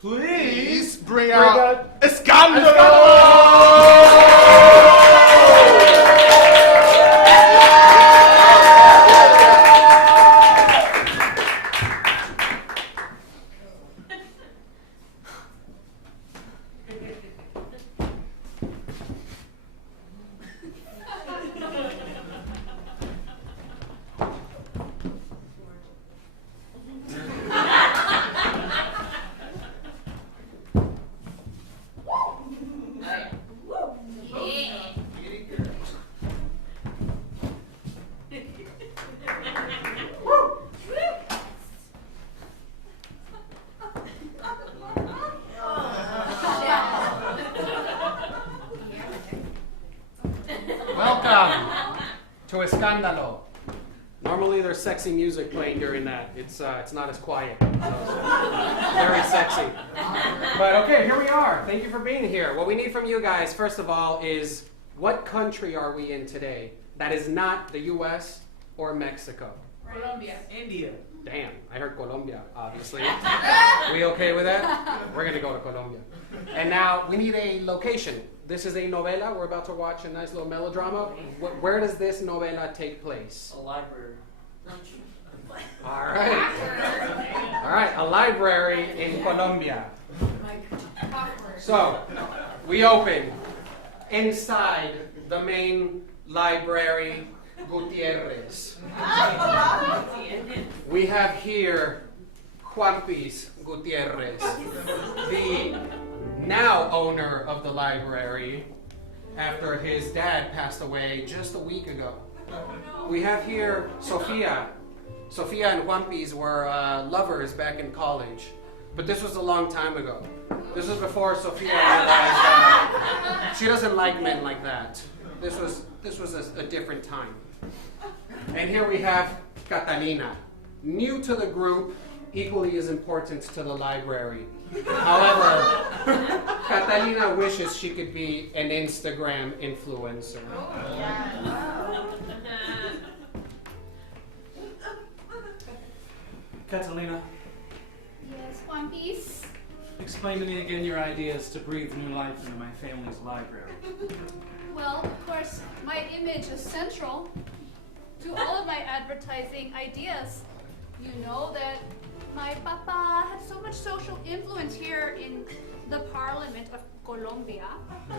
Please bring out Escándalo! Welcome to Escándalo. Normally there's sexy music playing during that. It's not as quiet. So it's very sexy. But okay, here we are. Thank you for being here. What we need from you guys, first of all, is what country are we in today that is not the US or Mexico? Colombia. India. Damn, I heard Colombia, obviously. We okay with that? We're gonna go to Colombia. And now we need a location. This is a novela. We're about to watch a nice little melodrama. Where does this novela take place? A library. All right. All right, a library in Colombia. So, we open inside the main library, Gutierrez. We have here Juanpis Gutierrez, the now owner of the library after his dad passed away just a week ago. We have here Sofía. Sofía and Juanpis were lovers back in college, but this was a long time ago. This was before Sofía realized she doesn't like men like that. This was a different time. And here we have Catalina, new to the group, equally as important to the library. However, Catalina wishes she could be an Instagram influencer. Catalina, Yes, Juanpis. explain to me again your ideas to breathe new life into my family's library. Well, of course, my image is central to all of my advertising ideas. You know that my papa had so much social influence here in the Parliament of Colombia.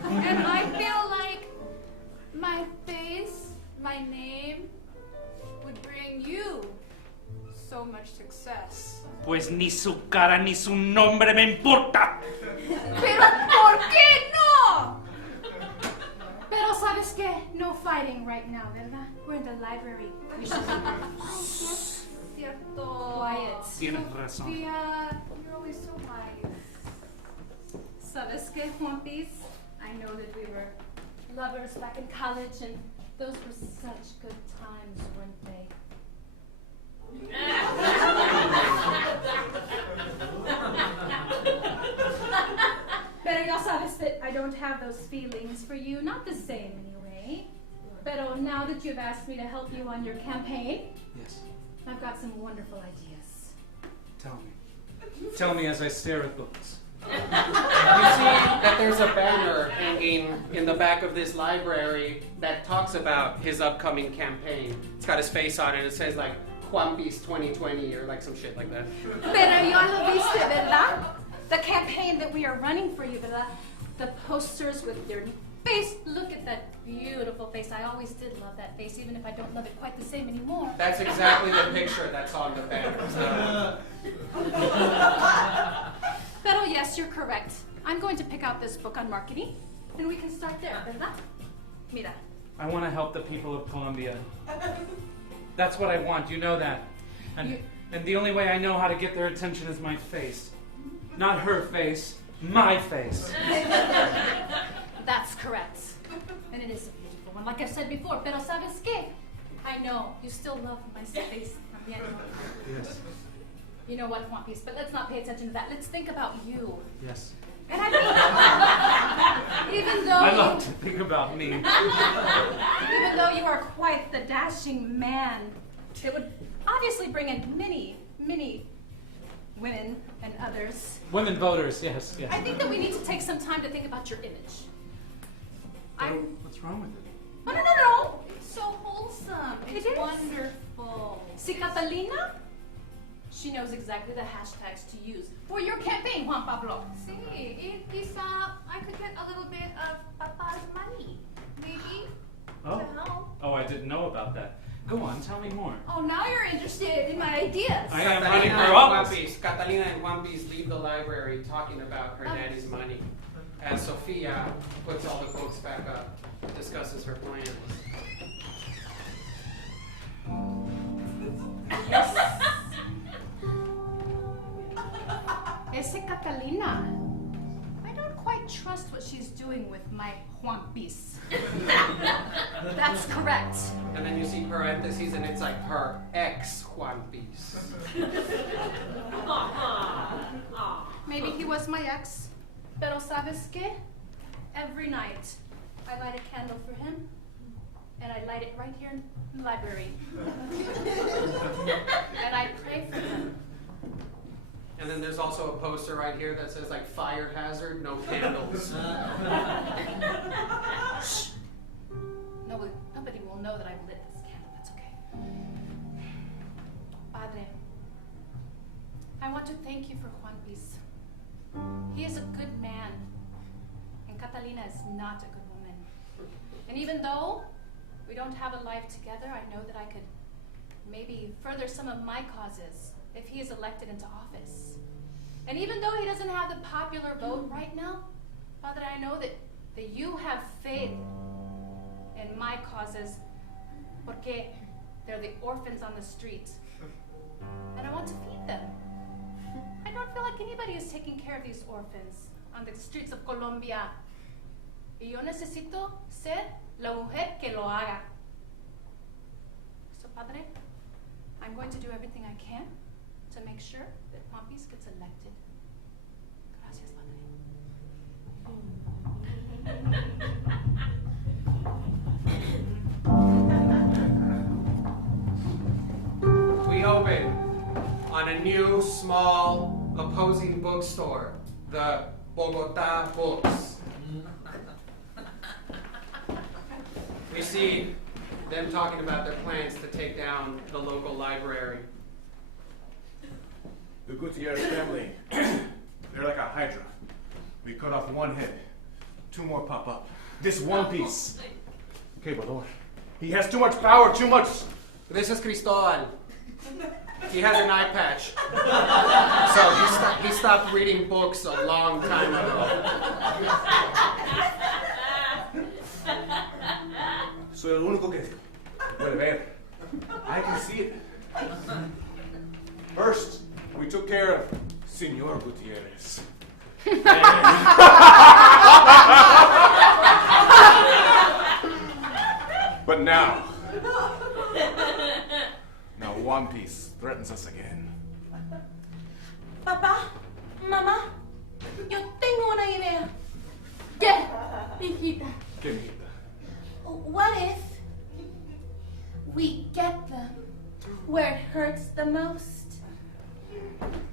And I feel like my face, my name, would bring you so much success. Pues ni su cara ni su nombre me importa. Pero ¿por qué no? Pero sabes que no fighting right now, ¿verdad? We're in the library. We should be cierto. Quiet. Tienes razón. Sofía, you're always so wise. Sabes que, Juanpis? I know that we were lovers back in college, and those were such good times, weren't they? Pero ya sabes that I don't have those feelings for you, not the same anyway. Pero now that you've asked me to help you on your campaign, Yes. I've got some wonderful ideas. Tell me. Tell me as I stare at books. You see that there's a banner hanging in the back of this library that talks about his upcoming campaign. It's got his face on it. It says like Juanpis 2020 or like some shit like that. Pero ya lo viste, ¿verdad? The campaign that we are running for you, ¿verdad? The posters with your face. Look at that beautiful face. I always did love that face, even if I don't love it quite the same anymore. That's exactly the picture that's on the banner. So. Pero yes, you're correct. I'm going to pick out this book on marketing, and we can start there, ¿verdad? Mira. I want to help the people of Colombia. That's what I want, you know that. And the only way I know how to get their attention is my face. Not her face, my face. That's correct. And it is a beautiful one, like I've said before. Pero ¿sabes qué? I know you still love my face. Yes. You know what, Juanpis, but let's not pay attention to that. Let's think about you. Yes. And I mean, even though I love to think about me. even though you are quite the dashing man, it would obviously bring in many women and others. Women voters, yes, yes. I think that we need to take some time to think about your image. What's wrong with it? No. It's so wholesome. It's wonderful. Si Catalina, she knows exactly the hashtags to use for your campaign, Juan Pablo. Sí, y quizá I could get a little bit of Papa's money. Maybe Oh. to help. Oh, I didn't know about that. Go on, tell me more. Oh, now you're interested in my ideas. I am running Catalina for and office. Juanpiz. Catalina and Juanpiz leave the library talking about her daddy's money as Sofía puts all the books back up, discusses her plans. Ese Catalina. I don't quite trust what she's doing with my Juanpiz. That's correct. And then you see parentheses and it's like her ex Juanpiz. Maybe he was my ex. Pero sabes qué? Every night, I light a candle for him, and I light it right here in the library. And I pray for him. And then there's also a poster right here that says like fire hazard, no candles. Shh. Nobody will know that I've lit this candle. That's okay. Padre, I want to thank you for Juanpiz. He is a good man, and Catalina is not a good woman. And even though we don't have a life together, I know that I could maybe further some of my causes if he is elected into office. And even though he doesn't have the popular vote right now, Father, I know that you have faith in my causes, porque they're the orphans on the street. And I want to feed them. I don't feel like anybody is taking care of these orphans on the streets of Colombia. Y yo necesito ser la mujer que lo haga. So, Padre, I'm going to do everything I can to make sure that Juanpiz gets elected. Gracias, Padre. We open on a new, small, opposing bookstore, the Bogota Books. We see them talking about their plans to take down the local library. The Gutierrez family, they're like a hydra. We cut off one head, two more pop up. This one piece. Okay, Bador. He has too much power, too much. This is Cristobal. He has an eye patch. So he stopped reading books a long time ago. Soy el único que puede ver. I can see it. First, we took care of Senor Gutierrez. But now One Piece threatens us again. Papá, mamá, yo tengo una idea. ¿Qué, hijita? ¿Qué, mijita? What if we get them where it hurts the most?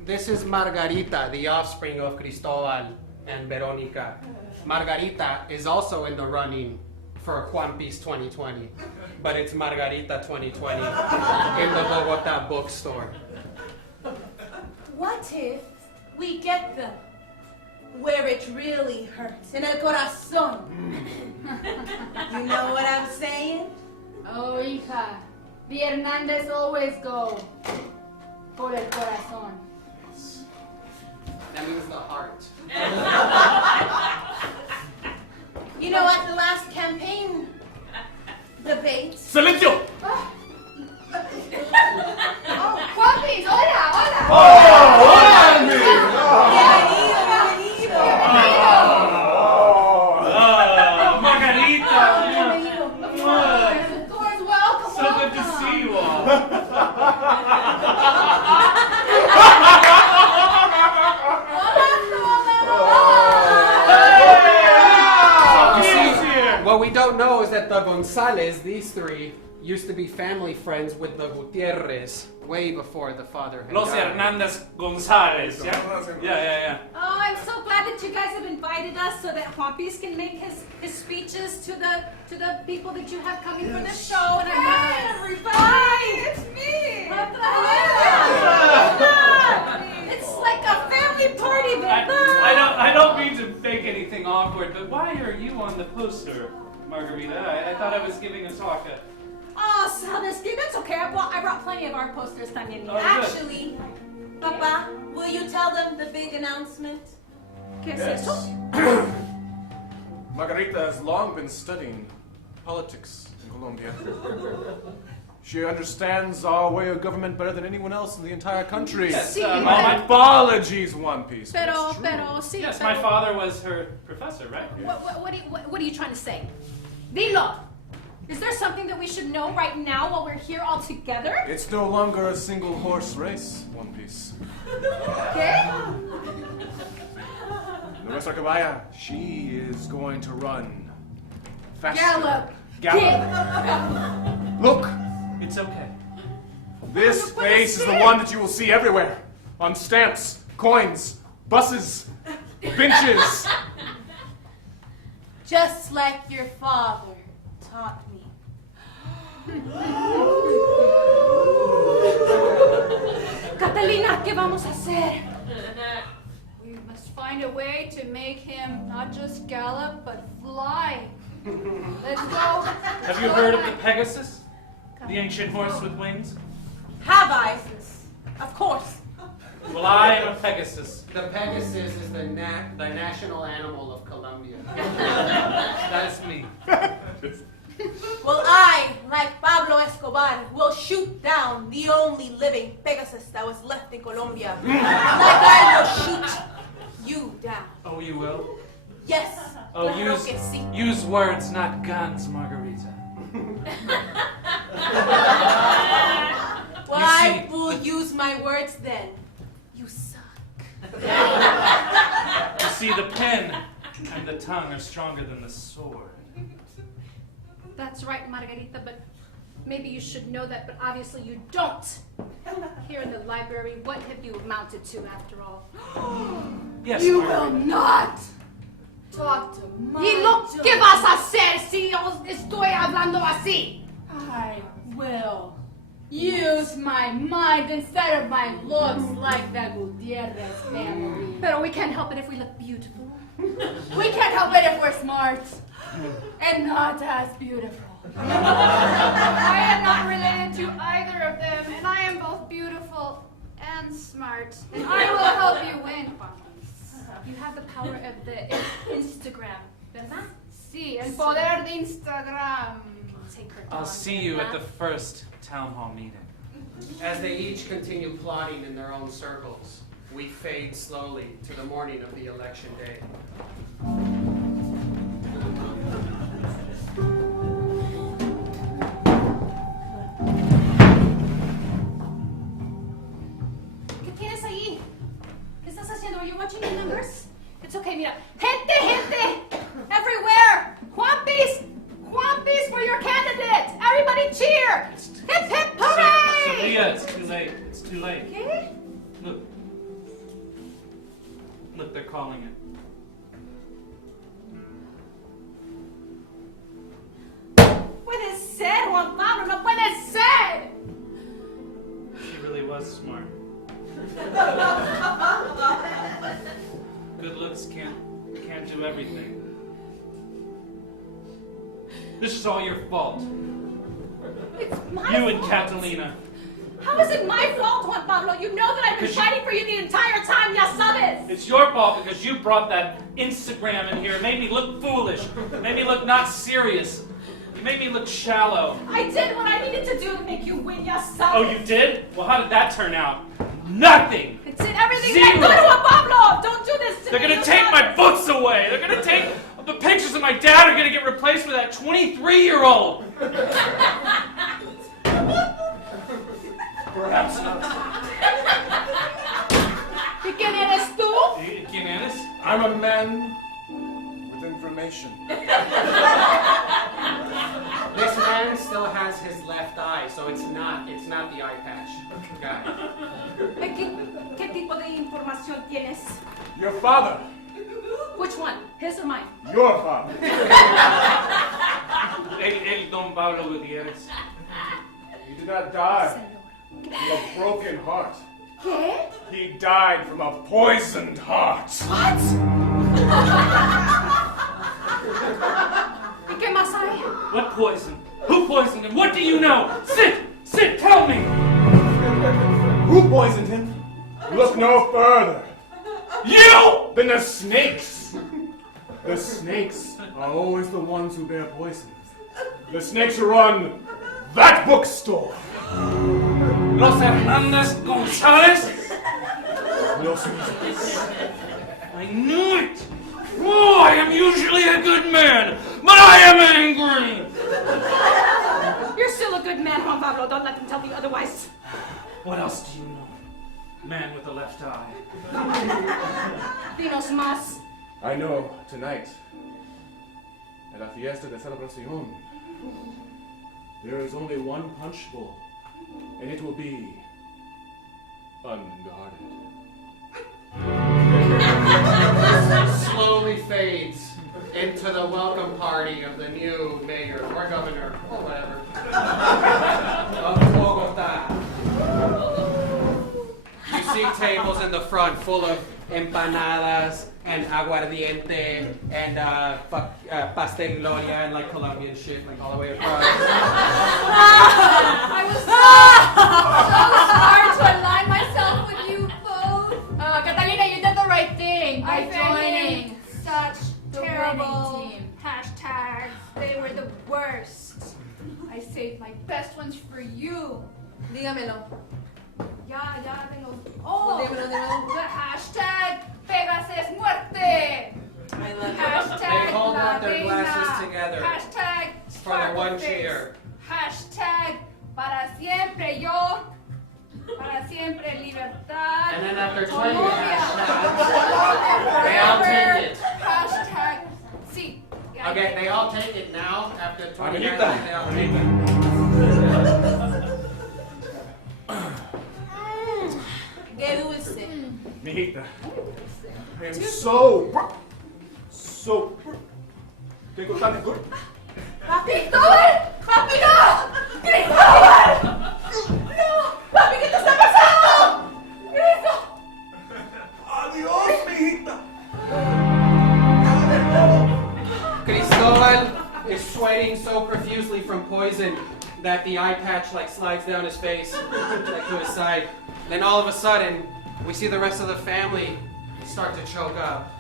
This is Margarita, the offspring of Cristobal and Veronica. Margarita is also in the running for Juanpiz 2020, but it's Margarita 2020 in the Bogota bookstore. What if we get them where it really hurts, in el corazón? You know what I'm saying? Oh, hija, the Hernandez always go por el corazón. That means the heart. You know, at the last campaign debate. Silencio! Oh, Juanpiz, hola, hola. Bienvenido. Margarita! Of course, welcome. So good to see you all. You see, what we don't know is that the Gonzales, these three, used to be family friends with the Gutierrez way before the father had Los died. Hernandez Gonzalez, yeah? Yeah. Oh, I'm so glad that you guys have invited us so that Juanpis can make his speeches to the people that you have coming for the show. And Hey, everybody! It's me! It's like a family party, baby. I don't mean to make anything awkward, but why are you on the poster, Margarita? I thought I was giving a talk. Oh, so Steve, it's okay. I brought plenty of our posters, Tanya. Oh, good. Actually, Papa, will you tell them the big announcement? ¿Qué es eso? Margarita has long been studying politics in Colombia. She understands our way of government better than anyone else in the entire country. Yes, My apologies, One Piece. but it's true. Sí. Yes, my father was her professor, right? What are you trying to say? Dilo! Is there something that we should know right now while we're here all together? It's no longer a single horse race, One Piece. ¿Qué? Nuestra caballa, she is going to run faster. Gallop. Look, It's okay. this face is the one that you will see everywhere. On stamps, coins, buses, benches. Just like your father taught me. Catalina, ¿qué vamos a hacer? We must find a way to make him not just gallop, but fly. Let's go. Have you heard of the Pegasus? The ancient horse with wings? Have I? Of course. Well, I am a Pegasus. The Pegasus is the national animal of Colombia. That's me. Well, I, like Pablo Escobar, will shoot down the only living Pegasus that was left in Colombia. Like I will shoot you down. Oh, you will? Yes. Oh, Claro que sí. use words, not guns, Margarita. Well, You I see- will use my words then. You suck. You see, the pen and the tongue are stronger than the sword. That's right, Margarita, but maybe you should know that, but obviously you don't. Here in the library, what have you amounted to after all? Yes, You will Margarita. not talk to my ¿Y lo qué daughter. vas a hacer si yo estoy hablando así? I will use my mind instead of my looks like the Gutierrez family. Pero we can't help it if we look beautiful. We can't help it if we're smart and not as beautiful. I am not related to either of them, and I am both beautiful and smart. And I will help you win, Juanpis. You have the power of the Instagram, ¿verdad? Sí, el poder de Instagram. Take her I'll down, see you at the ¿verdad? first town hall meeting. As they each continue plotting in their own circles, we fade slowly to the morning of the election day. ¿Qué tienes ahí? ¿Qué estás haciendo? Are you watching the numbers? It's okay, mira. Gente! Everywhere! Juanpis for your candidate! Everybody cheer! Hip hip hooray! Sofía, it's too late. It's too late. ¿Qué? Look. Look, they're calling it. Puede ser, Juan Pablo, no puede ser. She really was smart. Good looks can't do everything. This is all your fault. It's my You and fault. Catalina. How is it my fault, Juan Pablo? You know that I've been 'Cause you- fighting for you the entire time, ya sabes. It's your fault because you brought that Instagram in here. It made me look foolish. It made me look not serious. You made me look shallow. I did what I needed to do to make you win, ya sabes. Oh, you did? Well, how did that turn out? Nothing! It's in everything Zero. that Juan Pablo. Don't do this to They're me. gonna you take sabes. my books away! They're gonna take the pictures of my dad are gonna get replaced with that 23-year-old! Perhaps not. ¿Y quién eres tú? ¿Quién eres? I'm a man with information. This man still has his left eye, so it's not the eye patch guy. ¿Qué tipo de información tienes? Your father. Which one? His or mine? Your father. El Don Pablo Gutierrez. He did not die from a broken heart. ¿Qué? He died from a poisoned heart. What? ¿Y qué más hay? What poison? Who poisoned him? What do you know? Sit, tell me! Who poisoned him? Look no further. You! Than the snakes. The snakes are always the ones who bear poisons. The snakes who run that bookstore. Los Hernandez Gonzalez? Los mismos. I knew it! Oh, I am usually a good man, but I am angry! You're still a good man, Juan Pablo. Don't let them tell you otherwise. What else do you know? Man with the left eye. Dinos más. I know tonight, at la fiesta de celebración, there is only one punch bowl, and it will be unguarded. Slowly fades into the welcome party of the new mayor or governor or whatever of Bogota. You see tables in the front full of empanadas and aguardiente and pastel gloria and like Colombian shit like all the way across. I was so smart to align myself with you both. Catalina, you did the right thing by I joining. such the terrible winning team. hashtags. They were the worst. I saved my best ones for you. Dígamelo. Ya tengo. Oh, Dímelo. the hashtag Pegas es muerte. I love it. Hashtag They hold La up their Reina. glasses together Hashtag for the one Sparkleface. cheer. Hashtag para siempre yo. Para siempre libertad. And then after 20 Colombia. hashtags, they all take it. Hashtag. Sí. Yeah, Okay, they all take it now. After 20 Abuelita, hashtags, they all take it. Qué dulce. Mijita, I am so. Tengo tan good. ¡Cristóbal! ¡Papi, no! ¡Cristóbal! ¡No! ¡Papi, qué te está pasando! ¡Cristo! Adiós, mijita. Cristobal is sweating so profusely from poison that the eye patch like slides down his face, like to his side. Then all of a sudden, we see the rest of the family start to choke up.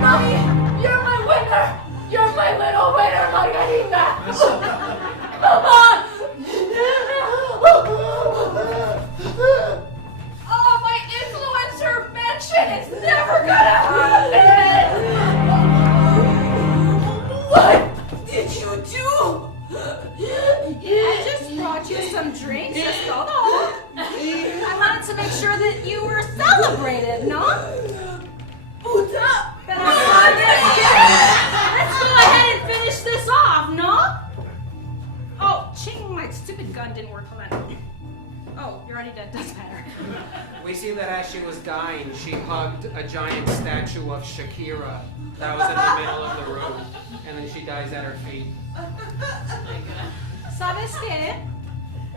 Mommy, you're my winner! You're my little winner, Margarita! Mama! Oh, my influencer mention is never gonna happen! What did you do? I just brought you some drinks, that's todo. I wanted to make sure that you were celebrated, no? Puta! Let's go ahead and finish this off, no? Oh, ching, my stupid gun didn't work on that. Oh, you're already dead, doesn't matter. We see that as she was dying, she hugged a giant statue of Shakira that was in the middle of the room, and then she dies at her feet. ¿Sabes qué?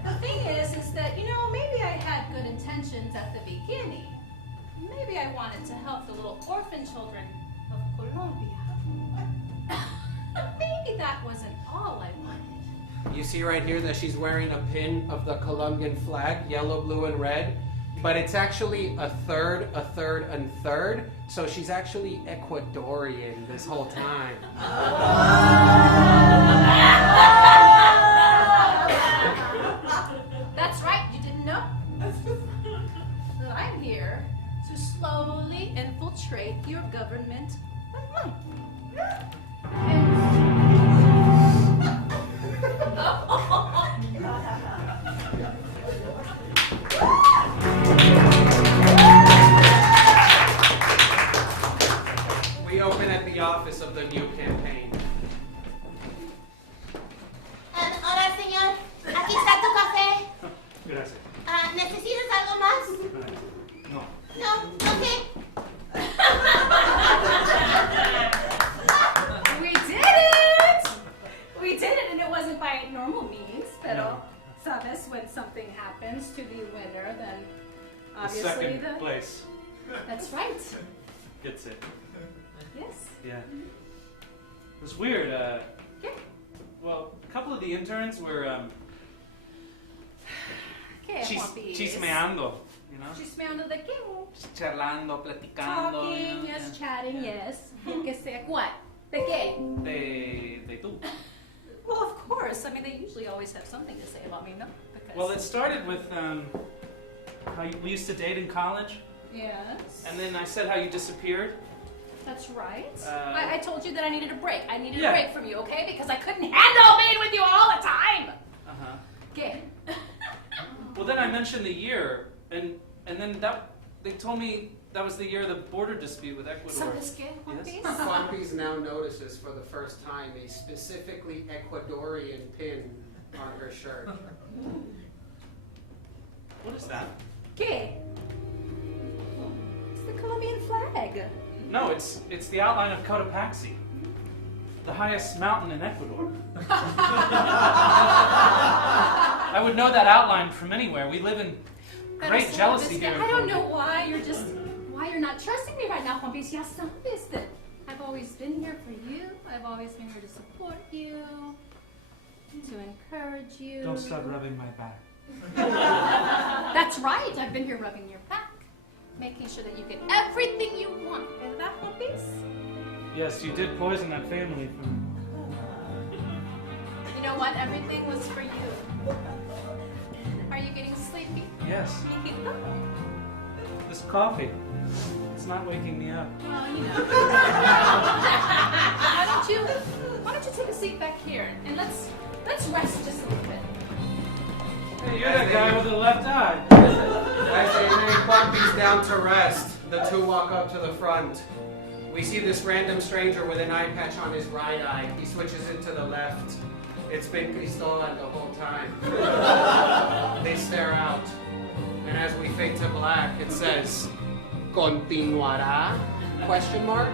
The thing is that, maybe I had good intentions at the beginning. Maybe I wanted to help the little orphan children of Colombia. Maybe that wasn't all I wanted. You see right here that she's wearing a pin of the Colombian flag, yellow, blue, and red. But it's actually a third, and third. So she's actually Ecuadorian this whole time. That's right, you didn't know? Well, I'm here to slowly infiltrate your government with money. We open at the winner, then obviously Second place That's right. gets it. Yes. Yeah. It was weird. Yeah. Well, a couple of the interns were Okay, Juanpis. chismeando, you know? Chismeando de qué? Charlando, platicando. Talking, you know, yes, chatting, yes. Que sea, what? ¿De qué? De tú. Well, of course. I mean, they usually always have something to say about me, no? Because Well, it started with how we used to date in college, yes. and then I said how you disappeared. That's right. Uh, I told you that I needed a break. I needed Yeah. a break from you, okay? Because I couldn't handle being with you all the time. Uh-huh. ¿Qué? Well, then I mentioned the year, and then they told me that was the year of the border dispute with Ecuador. ¿Sabes qué, Yes. Juanpis? Juanpis now notices for the first time a specifically Ecuadorian pin on her shirt. What is that? ¿Qué? It's the Colombian flag. No, it's the outline of Cotopaxi, the highest mountain in Ecuador. I would know that outline from anywhere. We live in great jealousy here. in I don't Colombia. know why you're not trusting me right now, Juanpis. Ya sabes that I've always been here for you. I've always been here to support you, to encourage you. Don't start rubbing my back. That's right. I've been here rubbing your back, making sure that you get everything you want. Is that Juanpis? Yes, you did poison that family for me. You know what? Everything was for you. Are you getting sleepy? Yes, Mijito? this coffee, it's not waking me up. Well, you know. Why don't you take a seat back here and let's rest just a little bit. Hey, you're that guy with the left eye. As they lay Juanpis down to rest, the two walk up to the front. We see this random stranger with an eye patch on his right eye. He switches it to the left. It's been Cristóbal the whole time. They stare out. And as we fade to black, it says, "Continuará?" Question mark.